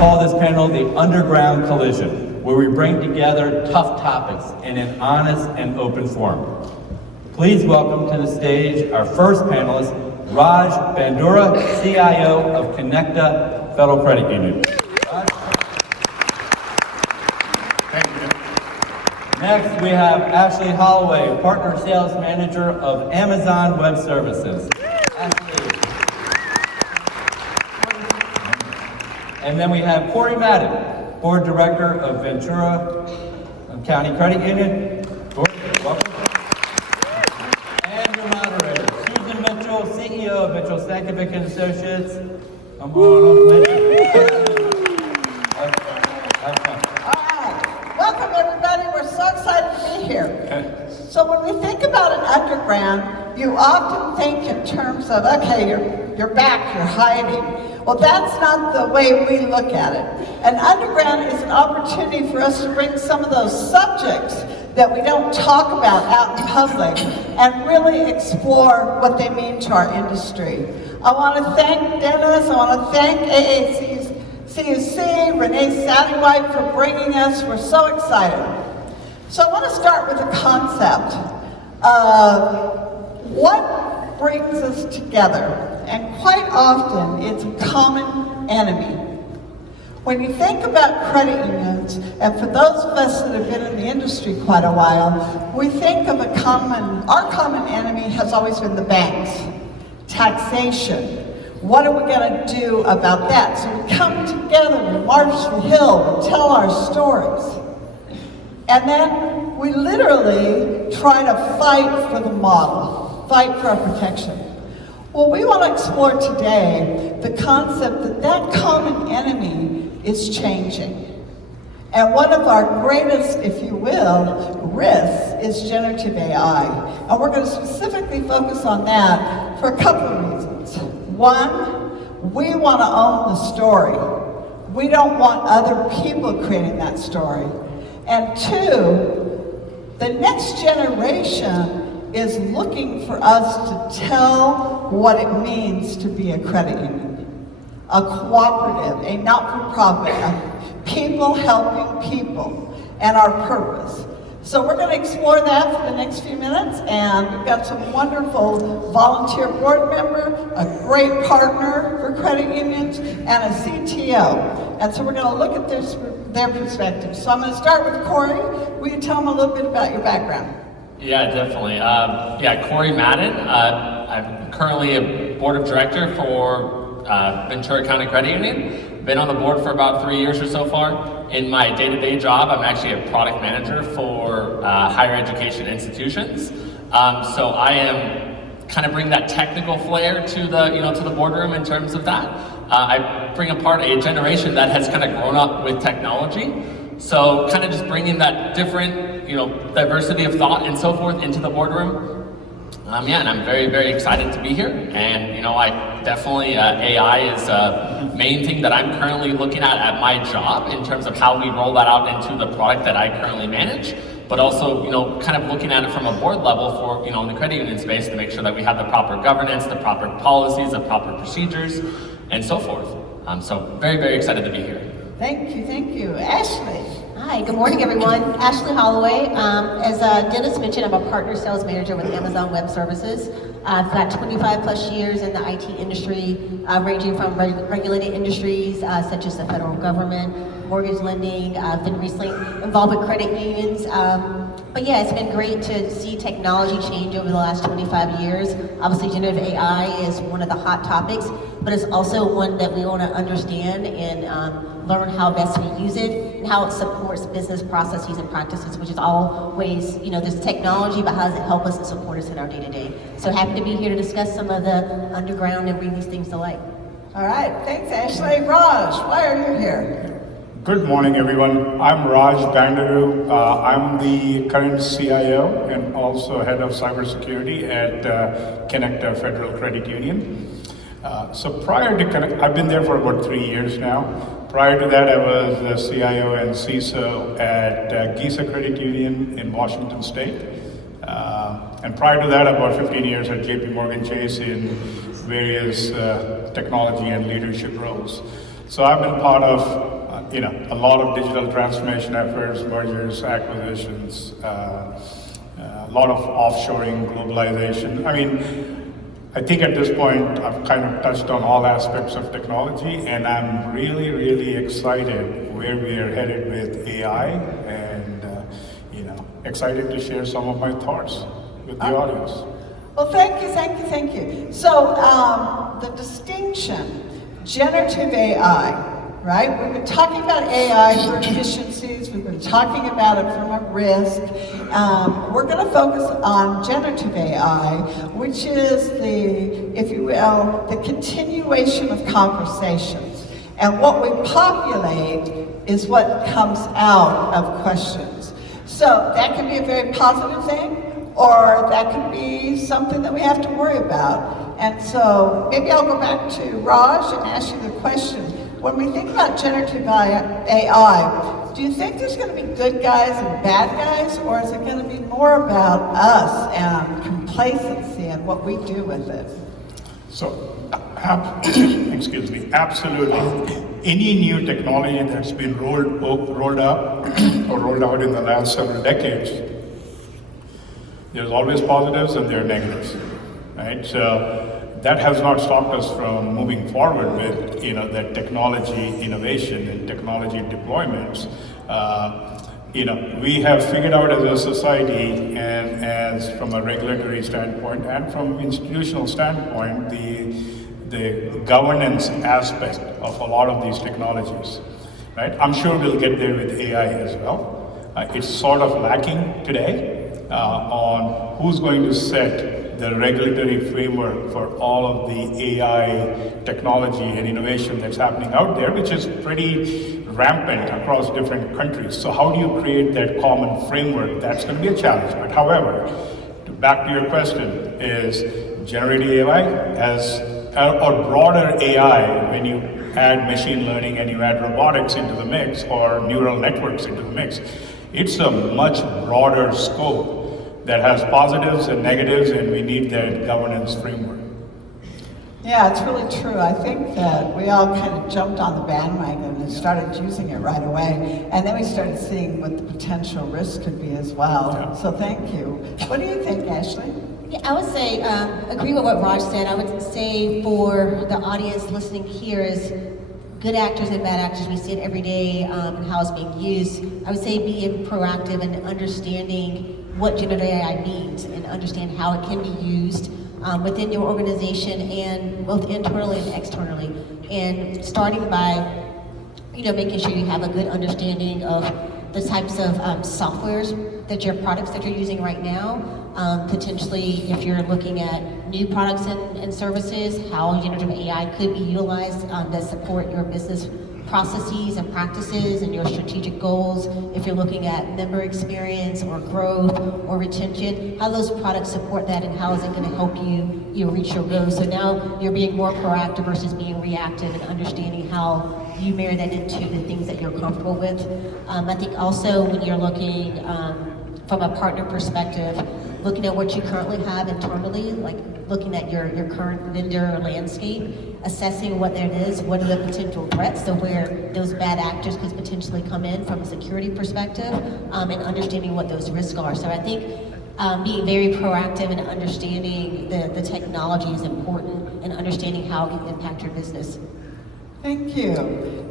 call this panel the Underground Collision, where we bring together tough topics in an honest and open forum. Please welcome to the stage our first panelist, Raj Bandura, CIO of Connecta Federal Credit Union. Raj. Thank you. Next, we have Ashley Holloway, Partner Sales Manager of Amazon Web Services. Ashley. And then we have Corey Madden, Board Director of Ventura County Credit Union. Corey, welcome. And your moderator, Susan Mitchell, CEO of Mitchell Stankovic and Associates. Come on up, Welcome everybody, we're so excited to be here. So when we think about an underground, you often think in terms of, okay, you're back, you're hiding. Well, that's not the way we look at it. An underground is an opportunity for us to bring some of those subjects that we don't talk about out in public and really explore what they mean to our industry. I want to thank Dennis, I want to thank AAC's CUC, Renee Sattywhite for bringing us. We're so excited. So I want to start with a concept of what brings us together. And quite often, it's a common enemy. When you think about credit unions, and for those of us that have been in the industry quite a while, we think of our common enemy has always been the banks, taxation. What are we going to do about that? So we come together, we march the hill, we tell our stories. And then we literally try to fight for the model, fight for our protection. Well, we want to explore today the concept that that common enemy is changing. And one of our greatest, if you will, risks is generative AI. And we're going to specifically focus on that for a couple of reasons. One, we want to own the story. We don't want other people creating that story. And two, the next generation is looking for us to tell what it means to be a credit union, a cooperative, a not-for-profit, people helping people, and our purpose. So we're going to explore that for the next few minutes, and we've got some wonderful volunteer board member, a great partner for credit unions, and a CTO. And so we're going to look at their perspective. So I'm going to start with Corey. Will you tell them a little bit about your background? Yeah, definitely. Corey Madden. I'm currently a board of director for Ventura County Credit Union. Been on the board for about 3 years or so far. In my day-to-day job, I'm actually a product manager for higher education institutions. So I am kind of bring that technical flair to the boardroom in terms of that. I bring apart a generation that has kind of grown up with technology. So kind of just bringing that different, diversity of thought and so forth into the boardroom. And I'm very, very excited to be here. And, I definitely, AI is a main thing that I'm currently looking at my job in terms of how we roll that out into the product that I currently manage. But also, kind of looking at it from a board level for, in the credit union space to make sure that we have the proper governance, the proper policies, the proper procedures, and so forth. So very, very excited to be here. Thank you. Ashley. Hi, good morning everyone. Ashley Holloway. As Dennis mentioned, I'm a partner sales manager with Amazon Web Services. I've got 25 plus years in the IT industry, ranging from regulated industries such as the federal government, mortgage lending. I've been recently involved with credit unions. But yeah, it's been great to see technology change over the last 25 years. Obviously, generative AI is one of the hot topics, but it's also one that we want to understand and learn how best to use it and how it supports business processes and practices, which is always, there's technology, but how does it help us and support us in our day-to-day? So happy to be here to discuss some of the underground and bring these things to light. All right, thanks Ashley. Raj, why are you here? Good morning, everyone. I'm Raj Bandaru. I'm the current CIO and also head of cybersecurity at Connecta Federal Credit Union. So prior to Connecta, I've been there for about 3 years now. Prior to that, I was the CIO and CISO at Giza Credit Union in Washington State. And prior to that, about 15 years at JP Morgan Chase in various technology and leadership roles. So I've been part of a lot of digital transformation efforts, mergers, acquisitions, a lot of offshoring, globalization. I mean, I think at this point I've kind of touched on all aspects of technology, and I'm really, really excited where we are headed with AI, and excited to share some of my thoughts with the audience. Well, thank you. So the distinction, generative AI, right? We've been talking about AI for efficiencies. We've been talking about it from a risk. We're going to focus on generative AI, which is the, if you will, the continuation of conversations. And what we populate is what comes out of questions. So that can be a very positive thing, or that can be something that we have to worry about. And so maybe I'll go back to Raj and ask you the question. When we think about generative AI, do you think there's going to be good guys and bad guys, or is it going to be more about us and complacency and what we do with it? So, excuse me, absolutely. Any new technology that's been rolled out in the last several decades, there's always positives and there are negatives, right? So that has not stopped us from moving forward with that technology innovation and technology deployments. We have figured out as a society and as from a regulatory standpoint and from institutional standpoint the governance aspect of a lot of these technologies, right? I'm sure we'll get there with AI as well. It's sort of lacking today on who's going to set the regulatory framework for all of the AI technology and innovation that's happening out there, which is pretty rampant across different countries. So how do you create that common framework? That's going to be a challenge. But however, back to your question, is generative AI or broader AI, when you add machine learning and you add robotics into the mix or neural networks into the mix, it's a much broader scope that has positives and negatives, and we need that governance framework. Yeah, it's really true. I think that we all kind of jumped on the bandwagon and started using it right away. And then we started seeing what the potential risks could be as well. Yeah. So thank you. What do you think, Ashley? Yeah, I would say, agree with what Raj said. I would say for the audience listening here is good actors and bad actors. We see it every day and how it's being used. I would say being proactive and understanding what generative AI means and understand how it can be used within your organization and both internally and externally. And starting by, making sure you have a good understanding of the types of softwares that your products that you're using right now. Potentially, if you're looking at new products and services, how generative AI could be utilized that support your business processes and practices and your strategic goals. If you're looking at member experience or growth or retention, how those products support that and how is it going to help you reach your goals. So now you're being more proactive versus being reactive and understanding how you marry that into the things that you're comfortable with. I think also when you're looking from a partner perspective, looking at what you currently have internally, like looking at your current vendor landscape, assessing what there is, what are the potential threats, so where those bad actors could potentially come in from a security perspective, and understanding what those risks are. So I think being very proactive and understanding the technology is important and understanding how it can impact your business. Thank you.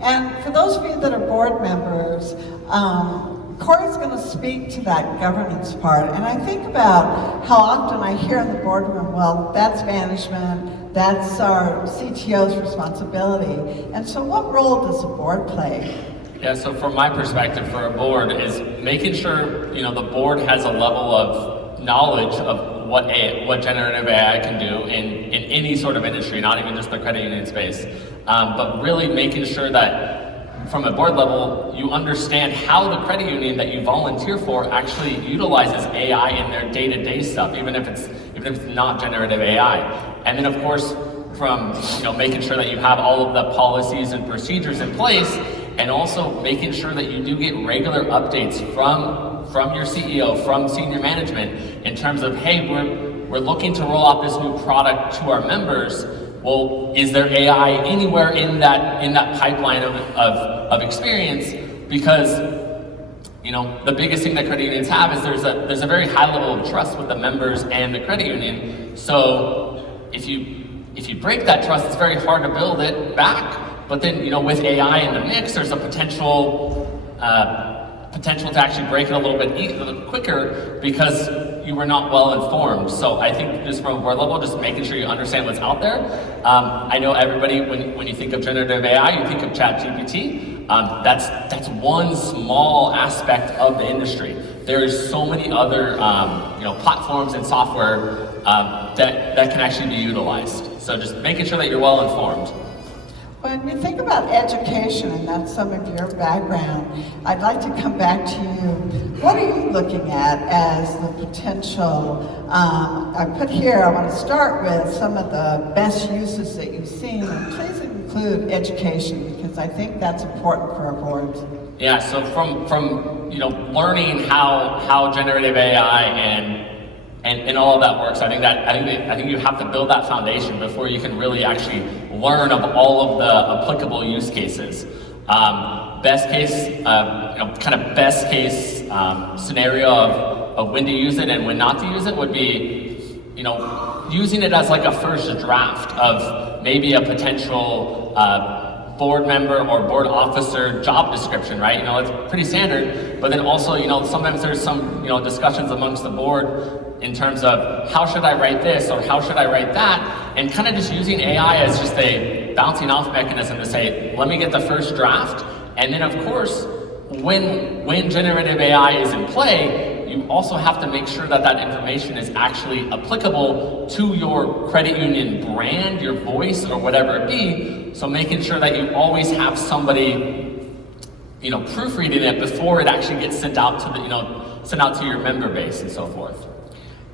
And for those of you that are board members, Corey's going to speak to that governance part. And I think about how often I hear in the boardroom, well, that's management, that's our CTO's responsibility. And so what role does the board play? Yeah, so from my perspective for a board is making sure, the board has a level of knowledge of what generative AI can do in any sort of industry, not even just the credit union space. But really making sure that from a board level, you understand how the credit union that you volunteer for actually utilizes AI in their day-to-day stuff, even if it's not generative AI. And then of course, from making sure that you have all of the policies and procedures in place, and also making sure that you do get regular updates from your CEO, from senior management, in terms of, hey, we're looking to roll out this new product to our members. well, is there AI anywhere in that pipeline of experience? Because the biggest thing that credit unions have is there's a very high level of trust with the members and the credit union. So if you break that trust, it's very hard to build it back. But then with AI in the mix, there's a potential to actually break it a little bit quicker because you were not well informed. So I think just from a board level, just making sure you understand what's out there. I know everybody, when you think of generative AI, you think of ChatGPT. That's one small aspect of the industry. There's so many other platforms and software that can actually be utilized. So just making sure that you're well informed. When you think about education, and that's some of your background, I'd like to come back to you. What are you looking at as the potential? I put here, I want to start with some of the best uses that you've seen, and please include education, because I think that's important for our boards. Yeah, so from learning how generative AI and all of that works, I think you have to build that foundation before you can really actually learn of all of the applicable use cases. Best case scenario of when to use it and when not to use it would be, using it as like a first draft of maybe a potential board member or board officer job description, right? It's pretty standard, but then also, sometimes there's some, discussions amongst the board in terms of how should I write this or how should I write that, and kind of just using AI as just a bouncing off mechanism to say, let me get the first draft, and then of course, when generative AI is in play, you also have to make sure that information is actually applicable to your credit union brand, your voice, or whatever it be. So making sure that you always have somebody, proofreading it before it actually gets sent out to your member base and so forth.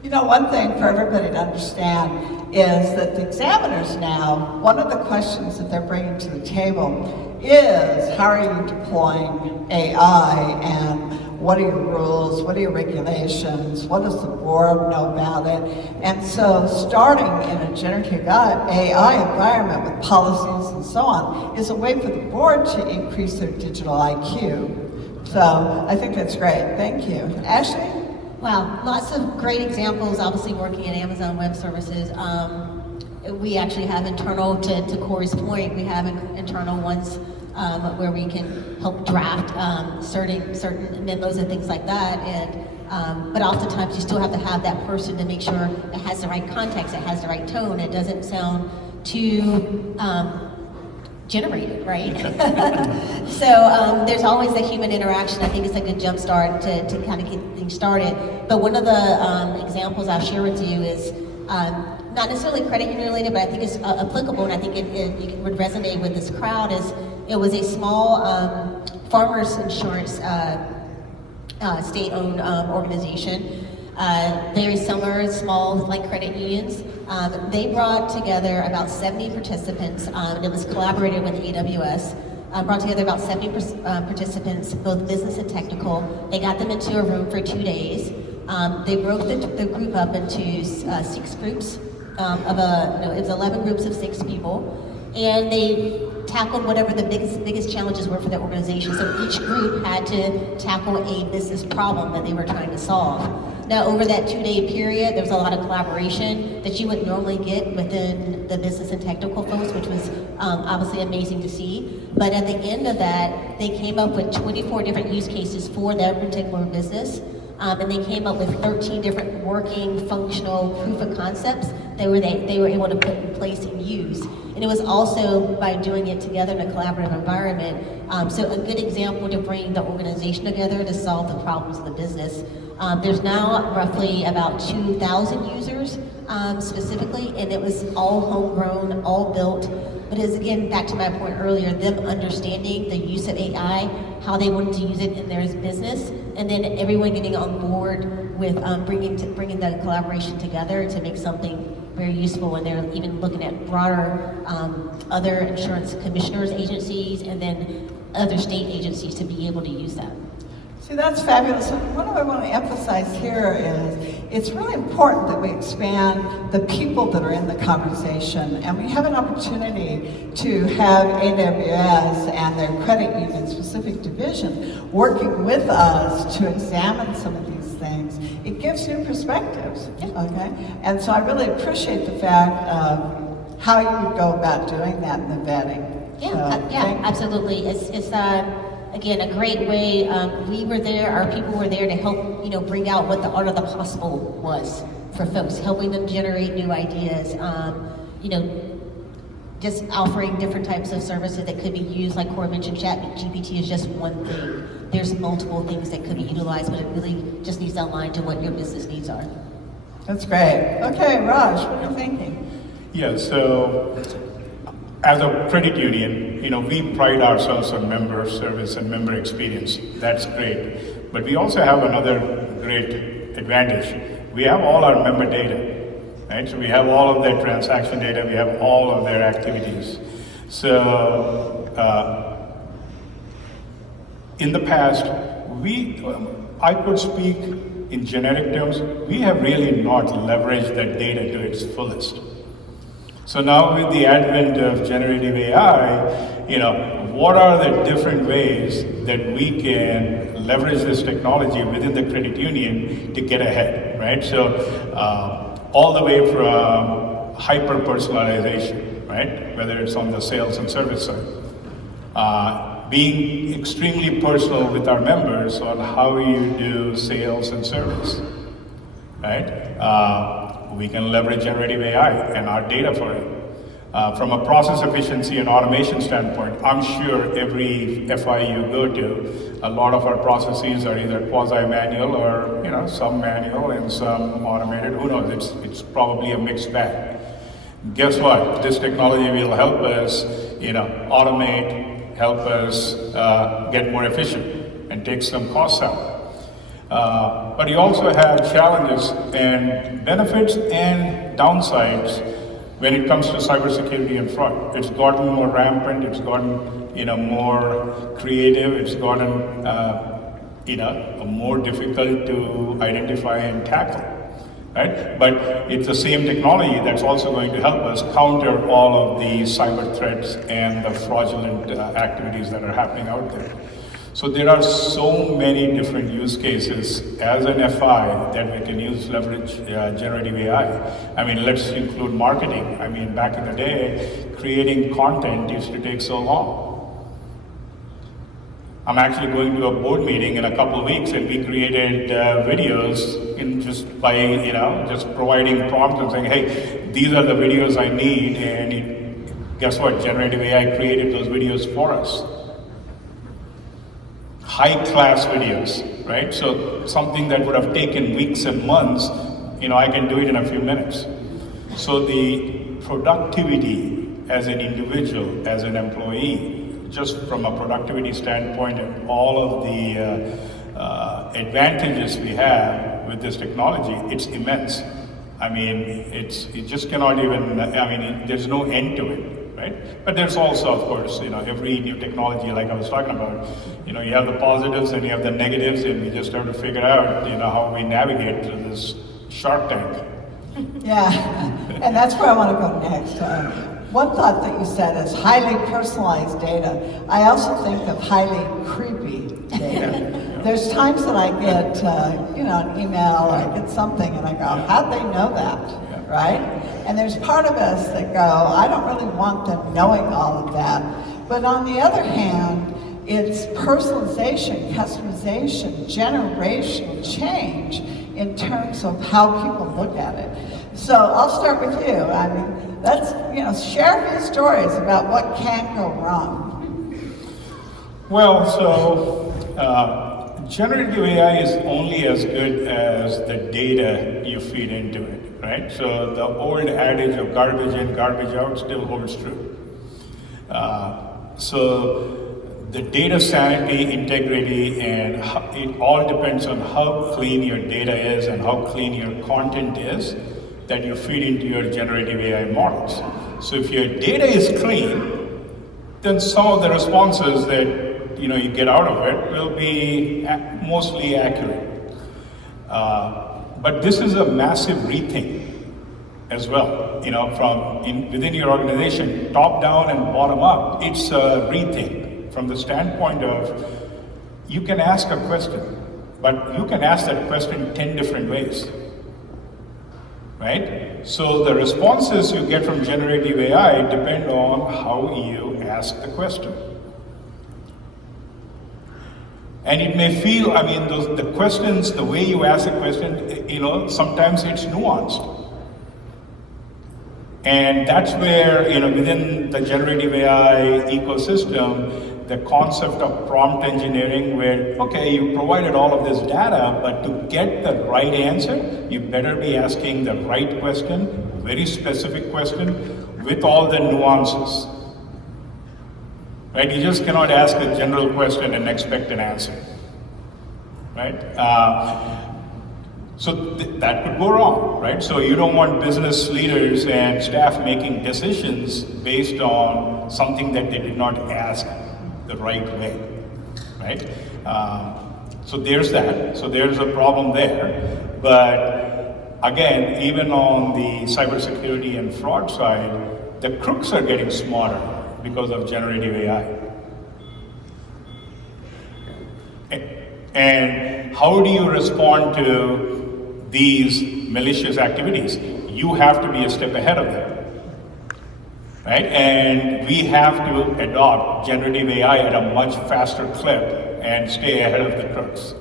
One thing for everybody to understand is that the examiners now, one of the questions that they're bringing to the table is, how are you deploying AI, and what are your rules, what are your regulations, what does the board know about it? And so starting in a generative AI environment with policies and so on is a way for the board to increase their digital IQ. So I think that's great. Thank you. Ashley? Wow, lots of great examples. Obviously working at Amazon Web Services, we actually have internal, to Corey's point, we have internal ones where we can help draft certain memos and things like that. And but oftentimes you still have to have that person to make sure it has the right context, it has the right tone, it doesn't sound too generated, right? So there's always the human interaction. I think it's a good jump start to kind of get things started. But one of the examples I'll share with you is not necessarily credit union related, but I think it's applicable, and I think it would resonate with this crowd. Is it was a small farmers insurance state-owned organization. Very similar, small, like credit unions. They brought together about 70 participants, and it was collaborated with AWS. Brought together about 70 participants, both business and technical. They got them into a room for 2 days. They broke the group up into 6 groups it was 11 groups of 6 people, and they tackled whatever the biggest challenges were for their organization. So each group had to tackle a business problem that they were trying to solve. Now, over that 2-day period, there was a lot of collaboration that you wouldn't normally get within the business and technical folks, which was obviously amazing to see. But at the end of that, they came up with 24 different use cases for their particular business. And they came up with 13 different working, functional proof of concepts that they were able to put in place and use. And it was also by doing it together in a collaborative environment. So a good example to bring the organization together to solve the problems of the business. There's now roughly about 2,000 users specifically, and it was all homegrown, all built. But it's, again, back to my point earlier, them understanding the use of AI, how they wanted to use it in their business, and then everyone getting on board with bringing the collaboration together to make something very useful. And they're even looking at broader other insurance commissioners agencies and then other state agencies to be able to use that. See, that's fabulous. And what I want to emphasize here is it's really important that we expand the people that are in the conversation. And we have an opportunity to have AWS and their credit union specific division working with us to examine some of these things. It gives new perspectives, okay? And so I really appreciate the fact of how you would go about doing that in the vetting. Yeah, absolutely. It's again, a great way. We were there, our people were there to help, bring out what the art of the possible was for folks, helping them generate new ideas, just offering different types of services that could be used, like Corey mentioned, ChatGPT is just one thing. There's multiple things that could be utilized, but it really just needs to align to what your business needs are. That's great. Okay, Raj, what are you thinking? Yeah, so as a credit union, we pride ourselves on member service and member experience. That's great. But we also have another great advantage. We have all our member data, right? So we have all of their transaction data, we have all of their activities. So in the past, I could speak in generic terms, we have really not leveraged that data to its fullest. So now with the advent of generative AI, what are the different ways that we can leverage this technology within the credit union to get ahead, right? So all the way from hyper-personalization, right? Whether it's on the sales and service side. Being extremely personal with our members on how you do sales and service, right? We can leverage generative AI and our data for it. From a process efficiency and automation standpoint, I'm sure every FI you go to, a lot of our processes are either quasi-manual or some manual and some automated. Who knows? It's probably a mixed bag. Guess what? This technology will help us, automate, help us get more efficient and take some costs out. But you also have challenges and benefits and downsides when it comes to cybersecurity and fraud. It's gotten more rampant, it's gotten more creative, it's gotten more difficult to identify and tackle, right? But it's the same technology that's also going to help us counter all of the cyber threats and the fraudulent activities that are happening out there. So there are so many different use cases as an FI that we can leverage generative AI. I mean, let's include marketing. I mean, back in the day, creating content used to take so long. I'm actually going to a board meeting in a couple of weeks, and we created videos just by just providing prompts and saying, hey, these are the videos I need, and guess what? Generative AI created those videos for us. High-class videos, right? So something that would have taken weeks and months, I can do it in a few minutes. So the productivity as an individual, as an employee, just from a productivity standpoint and all of the advantages we have with this technology, it's immense. I mean, it just cannot even, there's no end to it. Right? But there's also, of course, every new technology, like I was talking about, you have the positives and you have the negatives, and we just have to figure out, how we navigate through this Shark Tank. Yeah, and that's where I want to go next. One thought that you said is highly personalized data. I also think of highly creepy data. There's times that I get, an email, or I get something, and I go, how'd they know that, right? And there's part of us that go, I don't really want them knowing all of that. But on the other hand, it's personalization, customization, generational change in terms of how people look at it. So I'll start with you. I mean, let's, share a few stories about what can go wrong. Well, so generative AI is only as good as the data you feed into it. Right? So the old adage of garbage in, garbage out still holds true. So the data sanity, integrity, and it all depends on how clean your data is and how clean your content is that you feed into your generative AI models. So if your data is clean, then some of the responses that you get out of it will be mostly accurate. But this is a massive rethink as well, from within your organization, top down and bottom up. It's a rethink from the standpoint of you can ask a question, but you can ask that question 10 different ways, right? So the responses you get from generative AI depend on how you ask the question. And it may feel, the questions, the way you ask a question, sometimes it's nuanced. And that's where, within the generative AI ecosystem, the concept of prompt engineering, where, okay, you provided all of this data, but to get the right answer, you better be asking the right question, very specific question, with all the nuances. Right? You just cannot ask a general question and expect an answer, right? So that could go wrong, right? So you don't want business leaders and staff making decisions based on something that they did not ask the right way, right? So there's that. So there's a problem there. But again, even on the cybersecurity and fraud side, the crooks are getting smarter because of generative AI. And how do you respond to these malicious activities? You have to be a step ahead of them, right? And we have to adopt generative AI at a much faster clip and stay ahead of the crooks.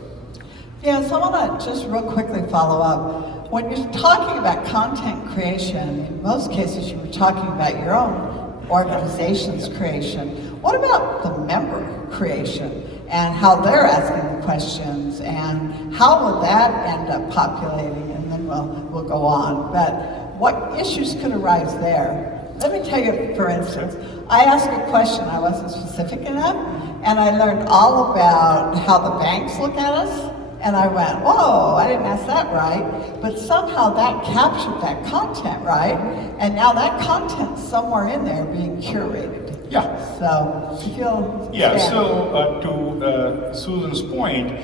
Yeah, so I want to just real quickly follow up. When you're talking about content creation, in most cases you were talking about your own organization's creation. What about the member creation and how they're asking the questions, and how will that end up populating? And then we'll go on. But what issues could arise there? Let me tell you, for instance, I asked a question, I wasn't specific enough, and I learned all about how the banks look at us. And I went, whoa, I didn't ask that right. But somehow that captured that content, right? And now that content's somewhere in there being curated. Yeah. So, you feel... Yeah, so to Susan's point,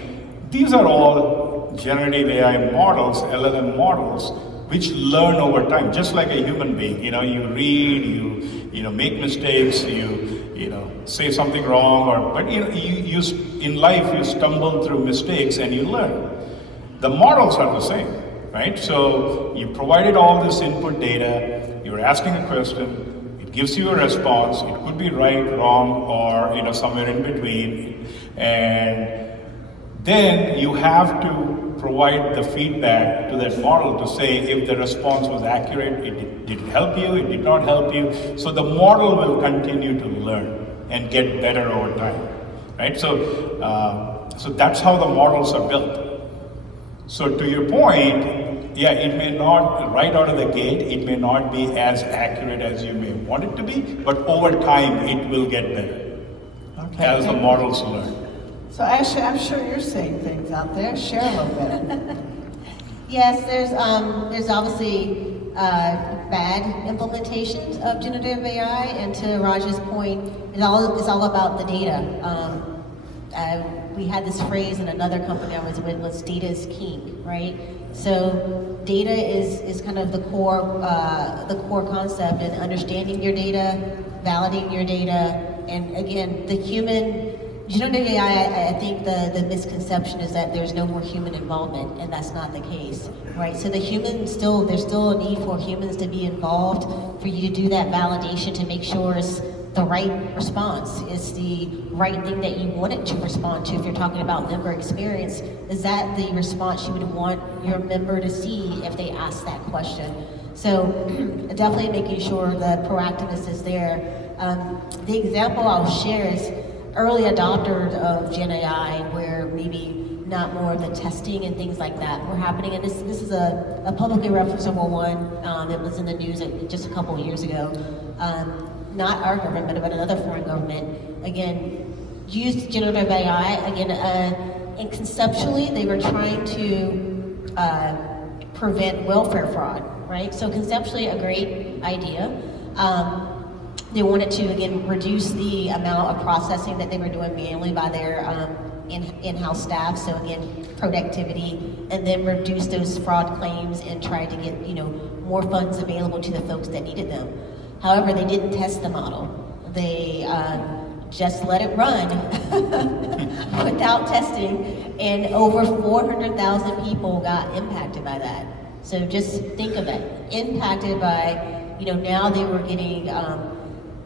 these are all generative AI models, LLM models, which learn over time, just like a human being. You read, you make mistakes, you say something wrong, but you in life you stumble through mistakes and you learn. The models are the same, right? So you provided all this input data, you're asking a question, it gives you a response. It could be right, wrong, or somewhere in between, and then you have to provide the feedback to that model to say if the response was accurate, did it help you, it did not help you. So the model will continue to learn and get better over time, right? So that's how the models are built. So to your point, yeah, it may not, right out of the gate, it may not be as accurate as you may want it to be, but over time it will get better as the models learn. So Ashley, I'm sure you're seeing things out there. Share a little bit. Yes, there's obviously bad implementations of generative AI, and to Raj's point, it's all about the data. We had this phrase in another company I was with, was data is king, right? So data is kind of the core concept, and understanding your data, validating your data, and again, the human. Generative AI, I think the misconception is that there's no more human involvement, and that's not the case, right? So there's still a need for humans to be involved, for you to do that validation to make sure it's the right response, it's the right thing that you want it to respond to. If you're talking about member experience, is that the response you would want your member to see if they ask that question? So definitely making sure the proactiveness is there. The example I'll share is early adopters of Gen AI, where maybe not more of the testing and things like that were happening. And this is a publicly referenceable one that was in the news just a couple of years ago. Not our government, but another foreign government, again, used generative AI, again, and conceptually, they were trying to prevent welfare fraud, right? So conceptually, a great idea. They wanted to, again, reduce the amount of processing that they were doing manually by their in-house staff, so again, productivity, and then reduce those fraud claims and try to get, more funds available to the folks that needed them. However, they didn't test the model. They just let it run without testing, and over 400,000 people got impacted by that. So just think of it, impacted by, now they were getting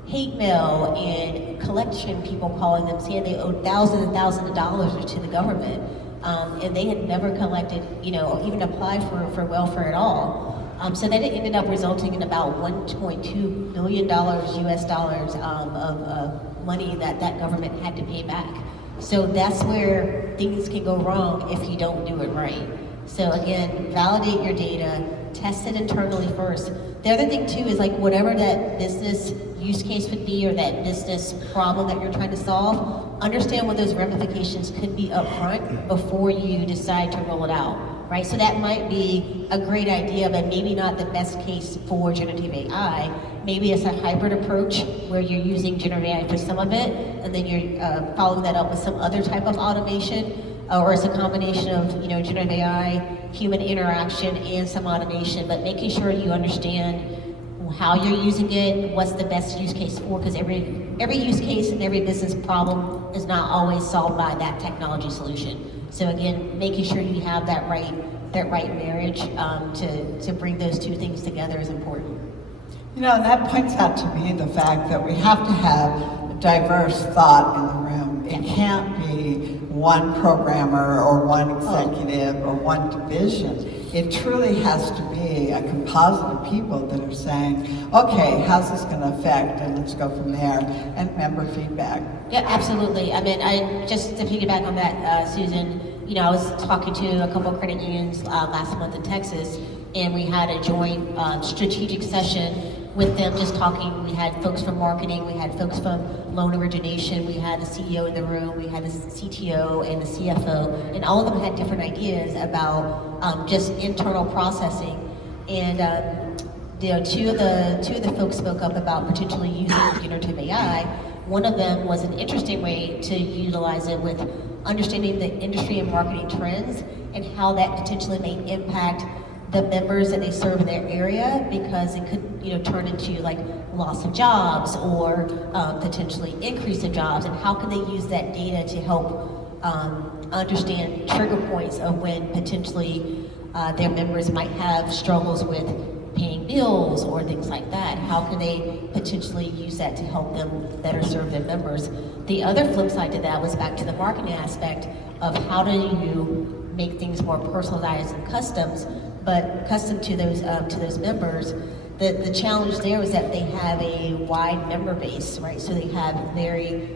hate mail and collection people calling them saying they owed thousands and thousands of dollars to the government, and they had never collected, even applied for welfare at all. So then it ended up resulting in about $1.2 billion US dollars of money that government had to pay back. So that's where things can go wrong if you don't do it right. So again, validate your data, test it internally first. The other thing too is whatever that business use case would be or that business problem that you're trying to solve, understand what those ramifications could be up front before you decide to roll it out, right? So that might be a great idea, but maybe not the best case for generative AI. Maybe it's a hybrid approach where you're using generative AI for some of it, and then you're following that up with some other type of automation, or it's a combination of generative AI, human interaction, and some automation, but making sure you understand how you're using it, what's the best use case for, because every use case and every business problem is not always solved by that technology solution. So again, making sure you have that right marriage to bring those two things together is important. And that points out to me the fact that we have to have diverse thought in the room. It can't be one programmer or one executive or one division. It truly has to be a composite of people that are saying, okay, how's this going to affect, and let's go from there, and member feedback. Yeah, absolutely. I mean, just to piggyback on that, Susan, I was talking to a couple of credit unions last month in Texas, and we had a joint strategic session with them, just talking. We had folks from marketing, we had folks from loan origination, we had the CEO in the room, we had the CTO and the CFO, and all of them had different ideas about just internal processing. And two of the folks spoke up about potentially using generative AI. One of them was an interesting way to utilize it with understanding the industry and marketing trends and how that potentially may impact the members that they serve in their area, because it could turn into loss of jobs or potentially increase in jobs, and how can they use that data to help understand trigger points of when potentially their members might have struggles with paying bills or things like that. How can they potentially use that to help them better serve their members? The other flip side to that was back to the marketing aspect of how do you make things more personalized and custom to those members. The challenge there was that they have a wide member base, right? So they have very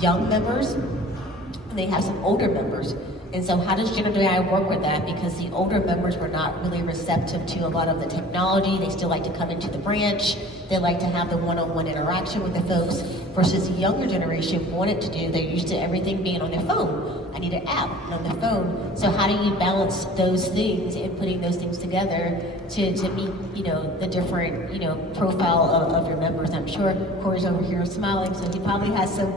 young members, and they have some older members. And so how does generative AI work with that? Because the older members were not really receptive to a lot of the technology. They still like to come into the branch. They like to have the one-on-one interaction with the folks, versus the younger generation wanted to do. They're used to everything being on their phone. I need an app on their phone. So how do you balance those things and putting those things together to meet, the different, profile of your members? I'm sure Corey's over here smiling, so he probably has some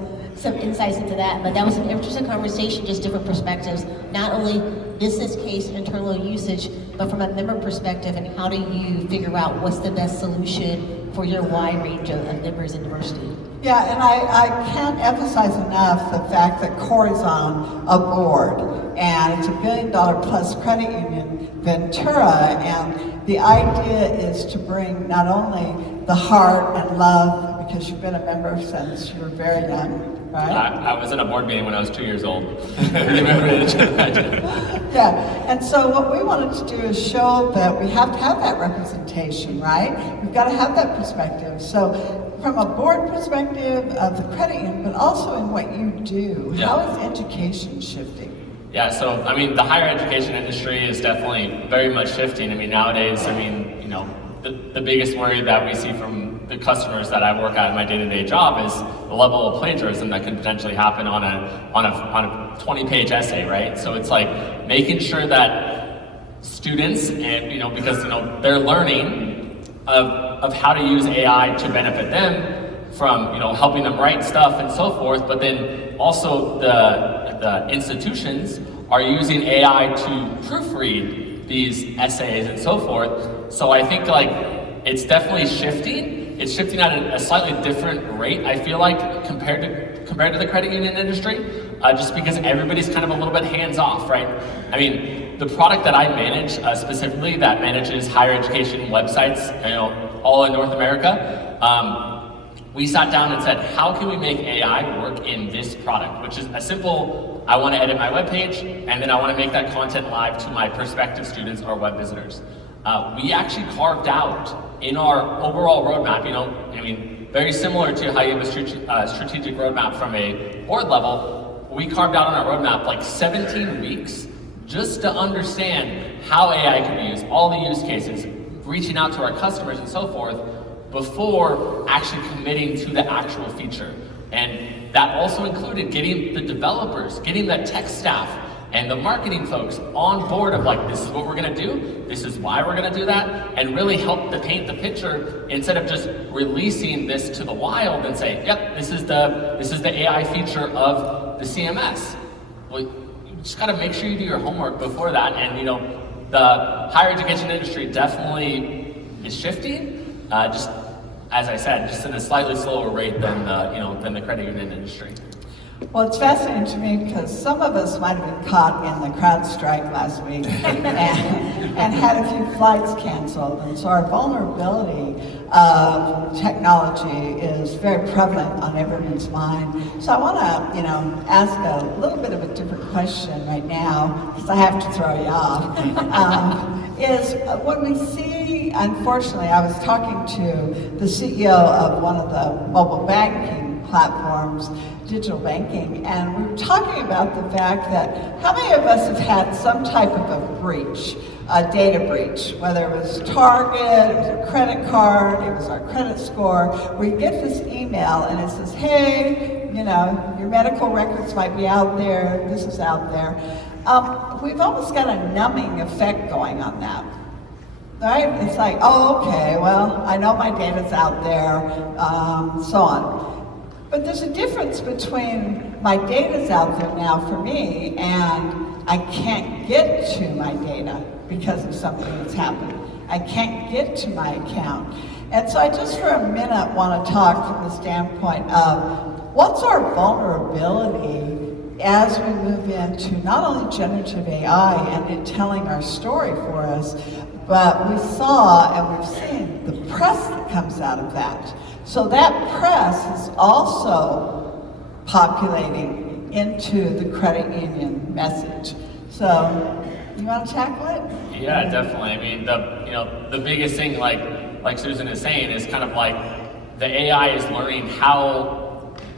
insights into that. But that was an interesting conversation, just different perspectives, not only business case, internal usage, but from a member perspective, and how do you figure out what's the best solution for your wide range of members and diversity? Yeah, and I can't emphasize enough the fact that Corey's on a board, and it's $1 billion plus credit union, Ventura, and the idea is to bring not only the heart and love, because you've been a member since you were very young, right? I was at a board meeting when I was 2 years old. Remember it? Yeah, and so what we wanted to do is show that we have to have that representation, right? We've got to have that perspective. So from a board perspective of the credit union, but also in what you do, how is education shifting? Yeah, so the higher education industry is definitely very much shifting. Nowadays, the biggest worry that we see from the customers that I work at in my day-to-day job is the level of plagiarism that can potentially happen on a 20-page essay, right? So it's making sure that students, and because they're learning of of how to use AI to benefit them, from helping them write stuff and so forth, but then also the institutions are using AI to proofread these essays and so forth. So I think it's definitely shifting. It's shifting at a slightly different rate, I feel like, compared to the credit union industry, just because everybody's kind of a little bit hands off, right? I mean, the product that I manage specifically, that manages higher education websites, all in North America, we sat down and said, how can we make AI work in this product? Which is a simple, I want to edit my webpage, and then I want to make that content live to my prospective students or web visitors. We actually carved out in our overall roadmap, very similar to how you have a strategic roadmap from a board level, we carved out on our roadmap 17 weeks just to understand how AI can be used, all the use cases, reaching out to our customers and so forth, before actually committing to the actual feature. And that also included getting the developers, getting the tech staff, and the marketing folks on board of this is what we're gonna do, this is why we're gonna do that, and really help to paint the picture instead of just releasing this to the wild and say, yep, this is the AI feature of the CMS. Well, you just gotta make sure you do your homework before that, and the higher education industry definitely is shifting, just as I said, just at a slightly slower rate than the credit union industry. Well, it's fascinating to me because some of us might have been caught in the crowd strike last week and had a few flights canceled. And so our vulnerability of technology is very prevalent on everyone's mind. So I want to, ask a little bit of a different question right now, because I have to throw you off. Is when we see, unfortunately, I was talking to the CEO of one of the mobile banking platforms, digital banking, and we were talking about the fact that how many of us have had some type of a breach, a data breach, whether it was Target, it was a credit card, it was our credit score, where you get this email and it says, hey, your medical records might be out there, this is out there. We've almost got a numbing effect going on that. Right? It's like, oh, okay, well, I know my data's out there, so on. But there's a difference between my data's out there now for me and I can't get to my data because of something that's happened. I can't get to my account. And so I just for a minute want to talk from the standpoint of what's our vulnerability as we move into not only generative AI and it telling our story for us, but we saw and we've seen the press that comes out of that. So that press is also populating into the credit union message. So, you want to tackle it? Yeah, definitely. I mean, the biggest thing, like Susan is saying, is kind of the AI is learning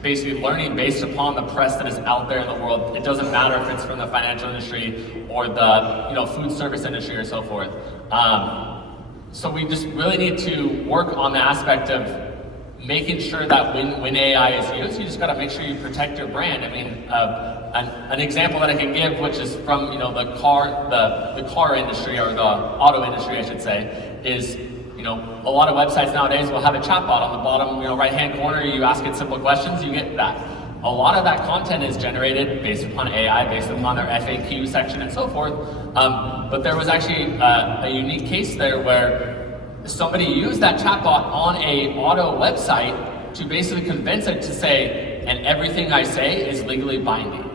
basically learning based upon the press that is out there in the world. It doesn't matter if it's from the financial industry or the food service industry or so forth. So we just really need to work on the aspect of making sure that when AI is used, you just got to make sure you protect your brand. I mean, an example that I can give, which is from the car industry, or the auto industry, I should say, is a lot of websites nowadays will have a chatbot on the bottom right-hand corner. You ask it simple questions, you get that. A lot of that content is generated based upon AI, based upon their FAQ section and so forth. But there was actually a unique case there where somebody used that chatbot on a auto website to basically convince it to say, and everything I say is legally binding.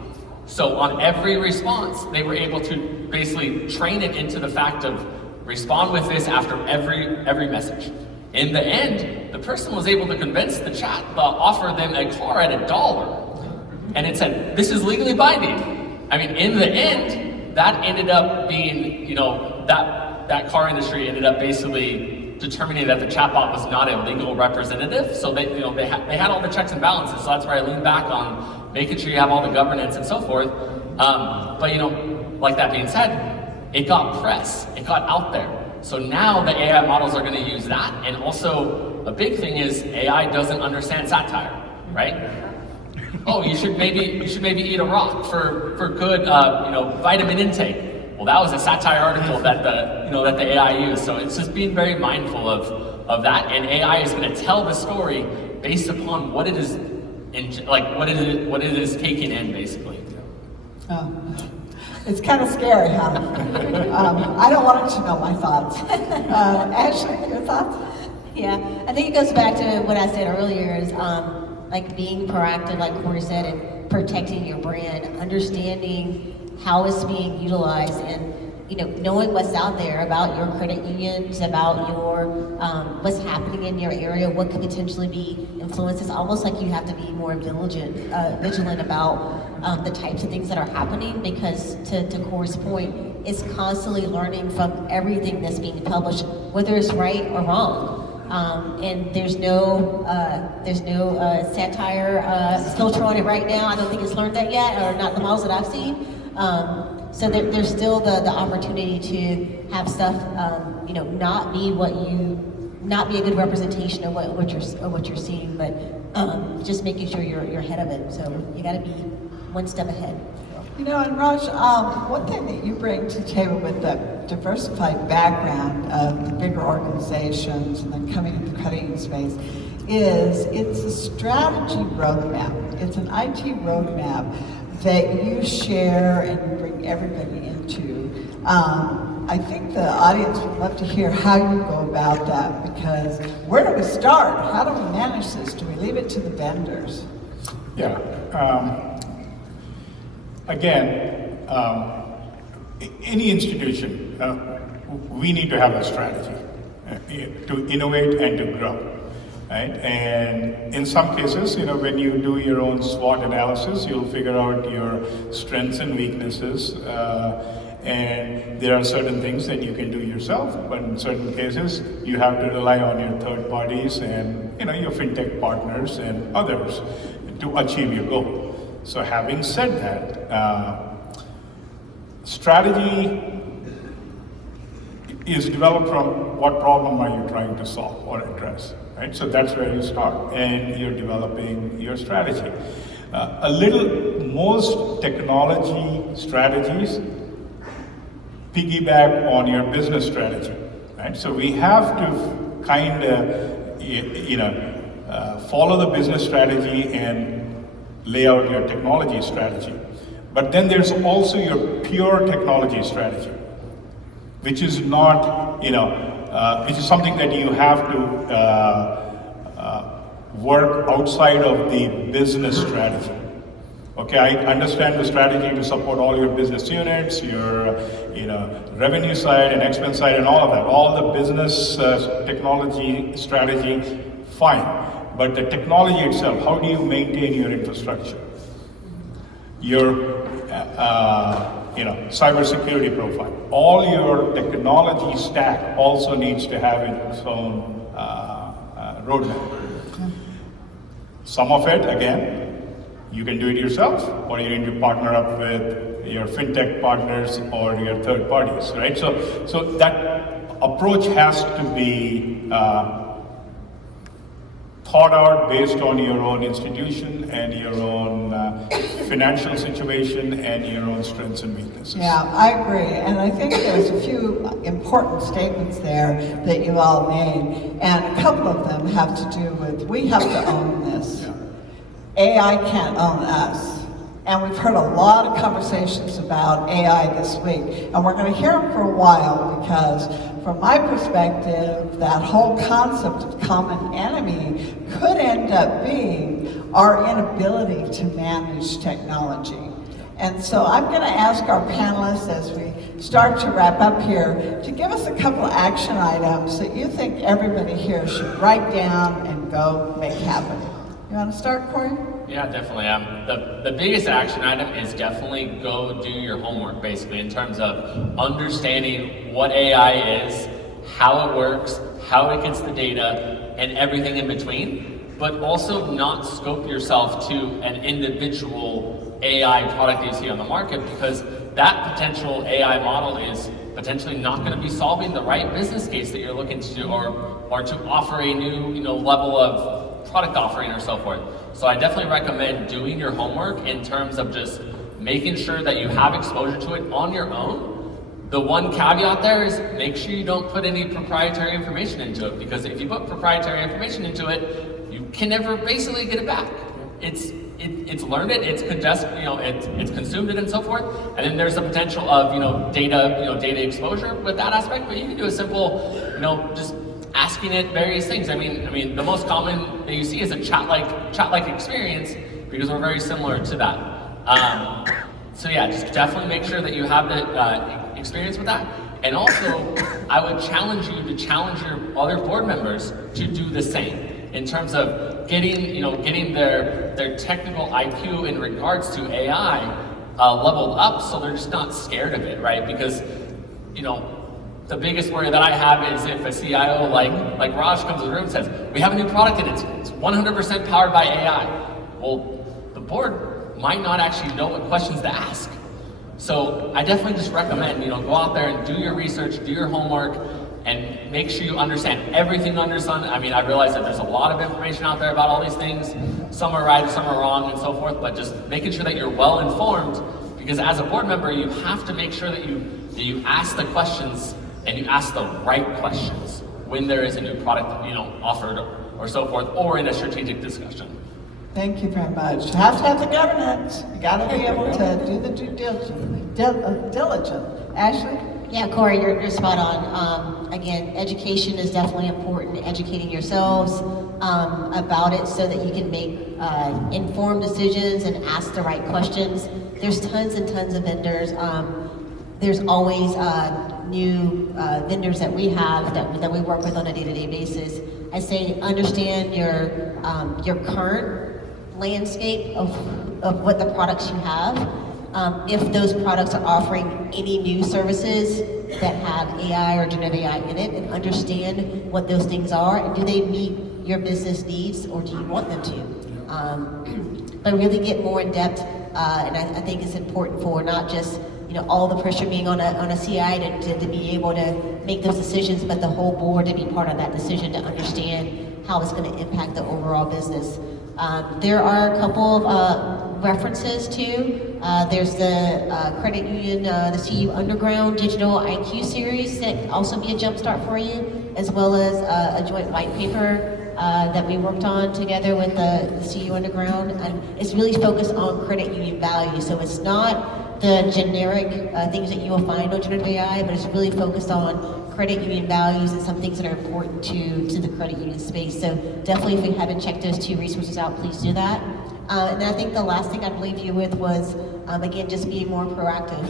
So on every response, they were able to basically train it into the fact of respond with this after every message. In the end, the person was able to convince the chatbot, offer them a car at $1. And it said, this is legally binding. I mean, in the end, that ended up being, that car industry ended up basically determining that the chatbot was not a legal representative. So they had all the checks and balances. So that's where I lean back on making sure you have all the governance and so forth. But like that being said, it got press, it got out there. So now the AI models are going to use that. And also a big thing is AI doesn't understand satire, right? Oh, you should maybe eat a rock for good vitamin intake. Well, that was a satire article that the AI used. So it's just being very mindful of of that, and AI is going to tell the story based upon what it is, what it is taking in, basically. Oh. It's kind of scary, huh? I don't want it to know my thoughts. Ashley, your thoughts? Yeah, I think it goes back to what I said earlier is like being proactive, like Corey said, and protecting your brand, understanding how it's being utilized, and knowing what's out there about your credit unions, about your what's happening in your area, what could potentially be influenced. It's almost like you have to be more vigilant about the types of things that are happening, because to Corey's point, it's constantly learning from everything that's being published, whether it's right or wrong. And there's no satire filter on it right now. I don't think it's learned that yet, or not the models that I've seen. So there's still the opportunity to have stuff, not be a good representation of what you're seeing, but just making sure you're ahead of it. So you got to be one step ahead. And Raj, one thing that you bring to the table with that diversified background of the bigger organizations and then coming into the credit union space is it's a strategy roadmap. It's an IT roadmap that you share and you bring everybody into. I think the audience would love to hear how you go about that, because where do we start? How do we manage this? Do we leave it to the vendors? Yeah. Again, any institution, we need to have a strategy to innovate and to grow. Right? And in some cases, when you do your own SWOT analysis, you'll figure out your strengths and weaknesses. And there are certain things that you can do yourself, but in certain cases, you have to rely on your third parties and your fintech partners and others to achieve your goal. So having said that, strategy is developed from what problem are you trying to solve or address, right? So that's where you start, and you're developing your strategy. Most technology strategies piggyback on your business strategy, right? So we have to kind of, follow the business strategy and lay out your technology strategy. But then there's also your pure technology strategy, which is not, which is something that you have to work outside of the business strategy. Okay, I understand the strategy to support all your business units, your revenue side and expense side and all of that. All the business technology strategy, fine. But the technology itself, how do you maintain your infrastructure? Your cybersecurity profile. All your technology stack also needs to have its own roadmap. Some of it, again, you can do it yourself, or you need to partner up with your fintech partners or your third parties, right? So that approach has to be thought out based on your own institution and your own financial situation and your own strengths and weaknesses. Yeah, I agree. And I think there's a few important statements there that you all made. And a couple of them have to do with, we have to own this. Yeah. AI can't own us. And we've heard a lot of conversations about AI this week. And we're going to hear them for a while, because from my perspective, that whole concept of common enemy could end up being our inability to manage technology. And so I'm going to ask our panelists as we start to wrap up here to give us a couple of action items that you think everybody here should write down and go make happen. You want to start, Corey? Yeah, definitely. The biggest action item is definitely go do your homework, basically, in terms of understanding what AI is, how it works, how it gets the data, and everything in between, but also not scope yourself to an individual AI product that you see on the market, because that potential AI model is potentially not going to be solving the right business case that you're looking to do, or to offer a new level of product offering or so forth. So I definitely recommend doing your homework in terms of just making sure that you have exposure to it on your own, The one caveat there is make sure you don't put any proprietary information into it, because if you put proprietary information into it, you can never basically get it back. It's learned it, it's it's consumed it and so forth, and then there's the potential of data exposure with that aspect. But you can do a simple just asking it various things. I mean the most common that you see is a chat-like experience, because we're very similar to that. So yeah, just definitely make sure that you have the experience with that. And also, I would challenge you to challenge your other board members to do the same in terms of getting their technical IQ in regards to AI leveled up, so they're just not scared of it, right? Because the biggest worry that I have is if a CIO like Raj comes to the room and says, we have a new product and it's 100% powered by AI. Well, the board might not actually know what questions to ask. So I definitely just recommend, go out there and do your research, do your homework, and make sure you understand everything under the sun. I mean, I realize that there's a lot of information out there about all these things. Some are right, some are wrong, and so forth, but just making sure that you're well informed, because as a board member, you have to make sure that you ask the questions, and you ask the right questions when there is a new product, offered or so forth, or in a strategic discussion. Thank you very much. You have to have the governance. You got to be able to do the due diligence. Ashley? Yeah, Corey, you're spot on. Again, education is definitely important. Educating yourselves about it so that you can make informed decisions and ask the right questions. There's tons and tons of vendors. There's always new vendors that we have that we work with on a day-to-day basis. I say understand your current landscape of what the products you have. If those products are offering any new services that have AI or generative AI in it, and understand what those things are, and do they meet your business needs, or do you want them to? But really get more in depth, and I think it's important for not just all the pressure being on a CI to be able to make those decisions, but the whole board to be part of that decision, to understand how it's going to impact the overall business. There are a couple of references to. There's the credit union, the CU Underground Digital IQ series that can also be a jumpstart for you, as well as a joint white paper that we worked on together with the CU Underground. And it's really focused on credit union value. So it's not the generic things that you will find on generative AI, but it's really focused on credit union values and some things that are important to the credit union space. So definitely, if you haven't checked those two resources out, please do that. And then I think the last thing I'd leave you with was, again, just being more proactive.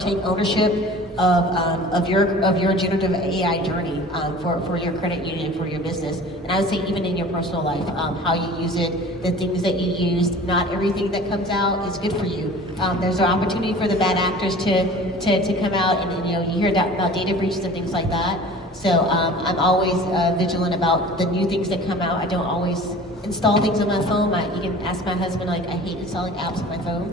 Take ownership of your generative AI journey for your credit union, for your business. And I would say even in your personal life, how you use it, the things that you use. Not everything that comes out is good for you. There's an opportunity for the bad actors to come out, and you hear about data breaches and things like that. So I'm always vigilant about the new things that come out. I don't always install things on my phone. You can ask my husband, I hate installing apps on my phone.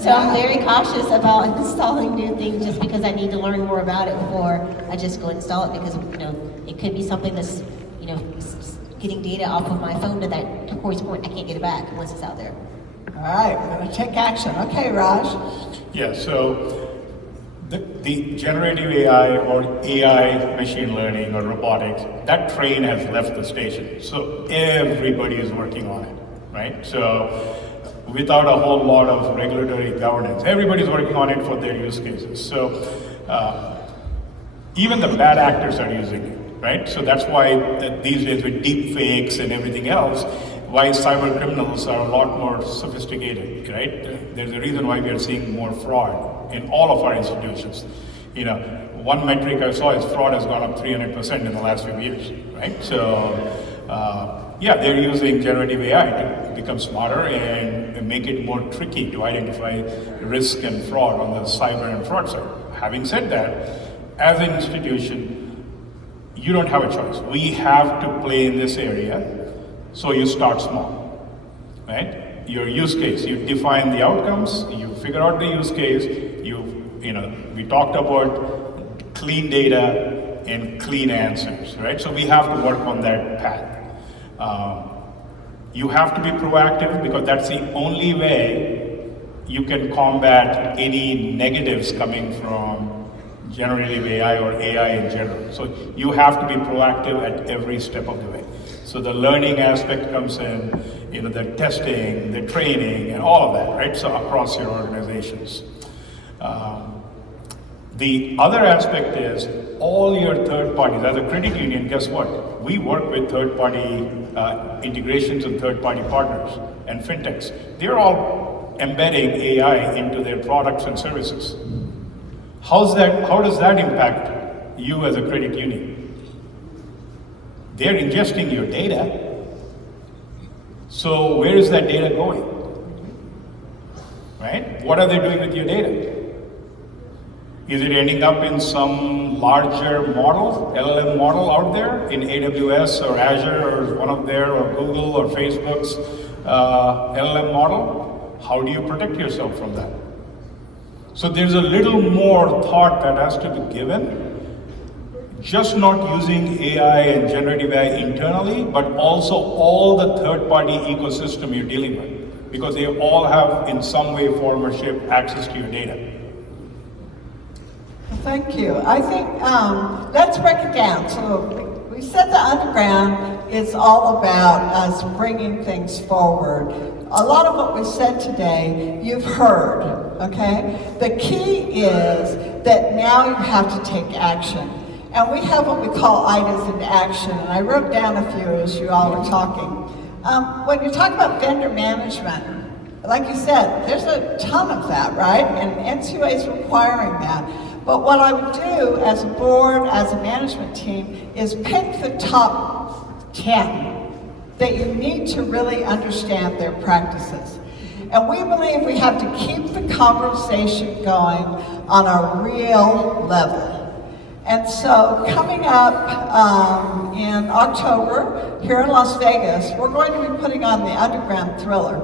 So I'm very cautious about installing new things, just because I need to learn more about it before I just go install it, because it could be something that's getting data off of my phone to that, to Corey's point, I can't get it back once it's out there. All right, we're going to take action. Okay, Raj. Yeah, so the generative AI or AI machine learning or robotics, that train has left the station. So everybody is working on it, right? So without a whole lot of regulatory governance, everybody's working on it for their use cases. So even the bad actors are using it, right? So that's why these days with deep fakes and everything else, why cyber criminals are a lot more sophisticated, right? There's a reason why we are seeing more fraud in all of our institutions. One metric I saw is fraud has gone up 300% in the last few years, right? So yeah, they're using generative AI to become smarter and make it more tricky to identify risk and fraud on the cyber and fraud side. Having said that, as an institution, you don't have a choice. We have to play in this area. So you start small, right? Your use case, you define the outcomes, you figure out the use case, we talked about clean data and clean answers, right? So we have to work on that path. You have to be proactive, because that's the only way you can combat any negatives coming from generative AI or AI in general. So you have to be proactive at every step of the way. So the learning aspect comes in, the testing, the training, and all of that, right? So across your organizations. The other aspect is all your third parties. As a credit union, guess what? We work with third party integrations and third party partners and fintechs. They're all embedding AI into their products and services. How does that impact you as a credit union? They're ingesting your data. So where is that data going? Right? What are they doing with your data? Is it ending up in some larger model, LLM model out there in AWS or Azure or one of their, or Google or Facebook's LLM model? How do you protect yourself from that? So there's a little more thought that has to be given. Just not using AI and generative AI internally, but also all the third-party ecosystem you're dealing with, because they all have, in some way, form, or shape, access to your data. Thank you. I think, let's break it down. So we said the underground is all about us bringing things forward. A lot of what we said today, you've heard, okay? The key is that now you have to take action. And we have what we call items into action, and I wrote down a few as you all were talking. When you talk about vendor management, like you said, there's a ton of that, right? And NCUA is requiring that. But what I would do as a board, as a management team, is pick the top 10 that you need to really understand their practices. And we believe we have to keep the conversation going on a real level. And so coming up in October here in Las Vegas, we're going to be putting on the Underground Thriller.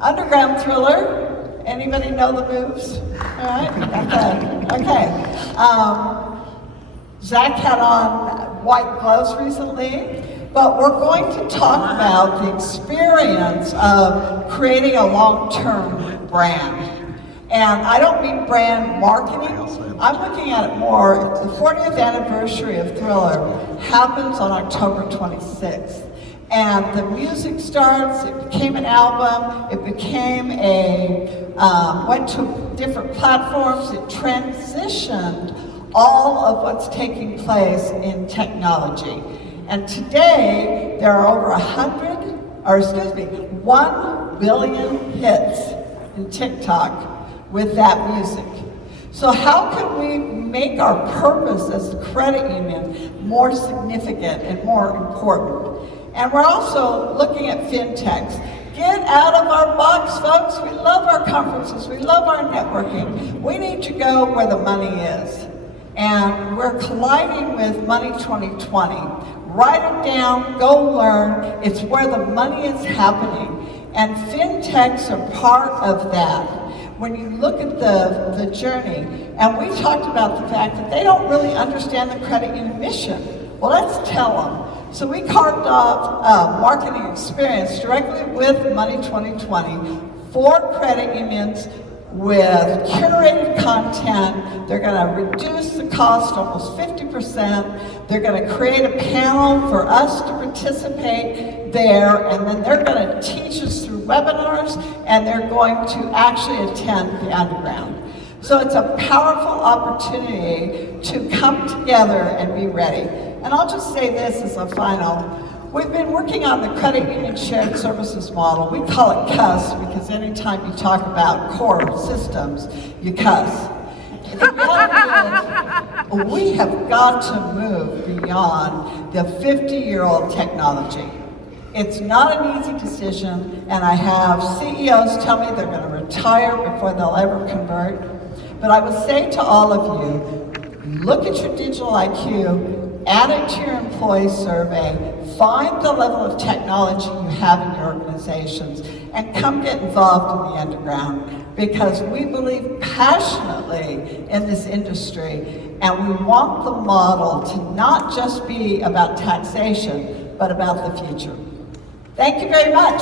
Underground Thriller, anybody know the moves? All right, okay. Zach had on white gloves recently, but we're going to talk about the experience of creating a long-term brand. And I don't mean brand marketing, I'm looking at it more, the 40th anniversary of Thriller happens on October 26th. And the music starts, it became an album, it became went to different platforms, it transitioned all of what's taking place in technology. And today, there are over 1 billion hits in TikTok with that music. So how can we make our purpose as a credit union more significant and more important? And we're also looking at fintechs. Get out of our box, folks. We love our conferences. We love our networking. We need to go where the money is. And we're colliding with Money 2020. Write it down, go learn. It's where the money is happening. And fintechs are part of that. When you look at the journey, and we talked about the fact that they don't really understand the credit union mission. Well, let's tell them. So we carved off marketing experience directly with Money 2020 for credit unions with curated content. They're going to reduce the cost almost 50%. They're going to create a panel for us to participate there, and then they're going to teach us through webinars, and they're going to actually attend the Underground. So it's a powerful opportunity to come together and be ready. And I'll just say this as a final. We've been working on the credit union shared services model. We call it CUS because anytime you talk about core systems, you cuss. The reality is, we have got to move beyond the 50-year-old technology. It's not an easy decision, and I have CEOs tell me they're going to retire before they'll ever convert. But I would say to all of you, look at your digital IQ, add it to your employee survey, find the level of technology you have in your organizations, and come get involved in the Underground, because we believe passionately in this industry, and we want the model to not just be about taxation, but about the future. Thank you very much.